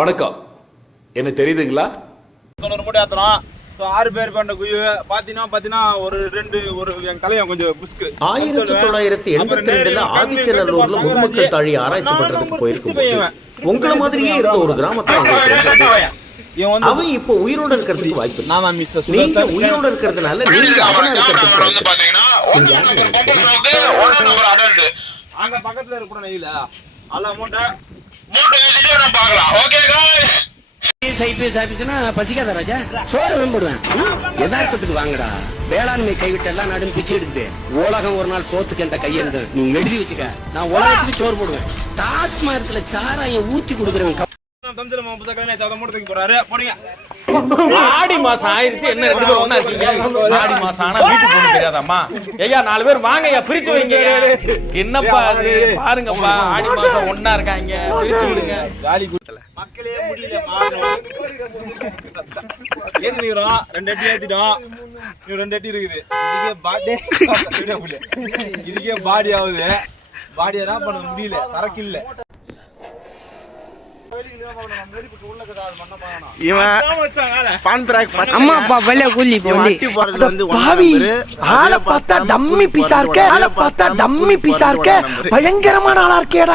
வணக்கம். என்ன தெரியுதுங்களா? 90 மூட்டை ஏத்துறோம். 6 பேர் பண்ண குயு பாத்தீங்கன்னா ஒரு என் தலையம் கொஞ்சம் புஸ்கு. 1982ல ஆதிச்சநல்லூர்ல முதுமக்கள் தாழி ஆராய்ச்சி பண்றதுக்கு போயிருக்கும். உங்கள மாதிரியே இருந்த ஒரு கிராமத்தை அவன் இப்ப உயிரோட இருக்கிறதுக்கு வாய்ப்பு. நீங்க உயிரோட இருக்கிறதுனால நீங்க அவனா இருக்கிறதுக்கு அங்க பக்கத்துல இருக்கிற நெய்ல அல்ல மூட்டை பாக்கலாம். ஓகே गाइस, பசிக்காத ராஜா, சோறு வேம்படுவேன். யதார்த்தத்துக்கு வாங்கடா. வேளாண்மை கைவிட்டு எல்லாம் நடுன்னு பிச்சு எடுக்குது. உலகம் ஒரு நாள் சோத்துக்கு என்ற கையெழுந்து நீ எழுதி வச்சுக்க. நான் உலகத்துக்கு சோறு போடுவேன். டாஸ்மார்க்ல சாராயம் ஊத்தி கொடுக்குறேன். ஆடி மாசம் ஆயிருச்சு, என்ன 2 பேரும் ஒண்ணா இருக்கீங்க? ஆடி மாசம் ஆனா வீட்டுக்கு போக தெரியாதாம்மா? ஐயா 4 பேர் வாங்க ஐயா, பிரிச்சு வைங்க. என்னப்பா அது பாருங்கப்பா, ஆடி மாசம் ஒண்ணா இருக்காங்க, பிரிச்சு விடுங்க. காலி கூட்டல மக்களே முடியல ஏத்திறோம். 2 அடி ஏத்திட்டோம். இன்னும் 2 அடி இருக்குது. இதுக்கே பாடி ஆகுது. பாடியா என்ன பண்ண முடியல, சரக்கு இல்ல. அம்மா அப்பா வெளிய கூலி போண்டி பாவி ஆளை பார்த்தா டம்மி பீஸா இருக்க. ஆளை பார்த்தா டம்மி பீஸா இருக்க. பயங்கரமான ஆளா இருக்கேடா.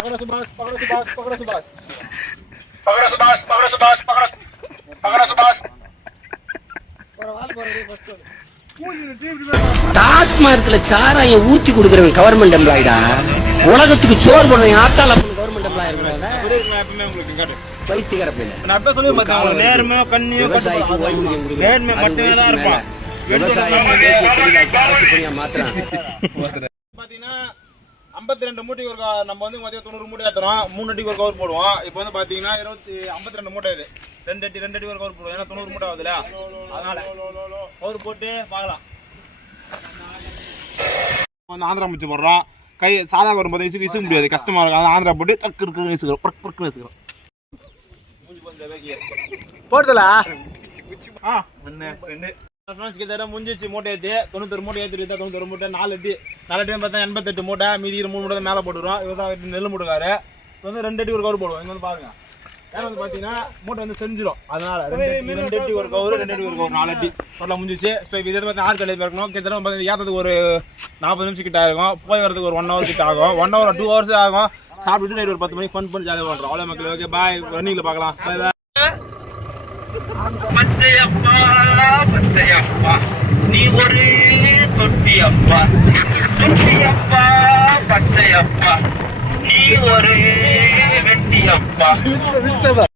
டாஸ்மார்க்ல சாராயம் ஊத்தி கொடுக்குறவன் கவர்மெண்ட் எம்ப்ளாய்டா. உலகத்துக்கு சோறு போடுறவன் ஆட்டால கவர்மெண்ட் எம்ப்ளாய் இருக்கிறாங்க. நேர்மையோ கண்ணியோ நேர்மை மட்டுமே தான் இருப்பான். பாத்தீங்கன்னா 52 மூட்டைக்கு ஒரு நம்ம வந்து 90 மூட்டை ஏத்துறோம். 3 அடிக்கு ஒரு கவர் போடுவோம். இப்போ வந்து பாத்தீங்கன்னா 52 மூட்டை இது. 2 அடி ஒரு கவர் போடுவோம். ஏன்னா 90 மூட்டை ஆகுதுல, அதனால கவர் போட்டு பார்க்கலாம். ஆந்திரா முச்சு போடுறோம். கை சாதா வரும்போது இசுக்க முடியாது, கஷ்டமா இருக்கும். ஆந்திரா போட்டு டக்கு இருக்குன்னு இசுக்கிறோம், பறக்குன்னு இசுக்கிறோம். போடுதலா முடிஞ்சிச்சு. மூட்டை ஏற்றி 91 மூட்டை ஏற்றி 91 மூட்டை 4 அடி பார்த்தா 88 மூட்டை. மீதி 3 மூட்டை மேலே போட்டுருவோம். இவர் நெல் மூட்டைக்காரு. இப்போ வந்து 2 அடி ஒரு கவர் போடுவோம். இங்கே வந்து பாருங்க, ஏன்னா வந்து பார்த்தீங்கன்னா மூட்டை வந்து செஞ்சிடும். அதனால 2 அடி ஒரு கவர், 2 அடி ஒரு கவர், 4 அடி பொருளாக முடிஞ்சிச்சு. ஸோ இப்போ இதை பார்த்து 6 கல்வி இருக்கணும். கிட்டத்தட்ட பார்த்தீங்கன்னா ஏற்றதுக்கு ஒரு 40 நிமிஷம் கிட்ட ஆகும். போய் வரதுக்கு ஒரு 1 ஹவர் கிட்ட ஆகும். 1 ஹவர் 2 ஹவர்ஸ் ஆகும். சாப்பிட்டு நைட் ஒரு 10 மணிக்கு ஃபன் பண்ணி ஜாலியாக பண்ணுறோம். அவ்வளோ மக்கள். ஓகே பாய், ரன்னிங்கில் பார்க்கலாம். பாய் பாய். பச்சையப்பா பச்சையப்பா நீ ஒரு தொட்டியப்பா, தொட்டியப்பா பச்சையப்பா நீ ஒரு வெட்டியப்பா.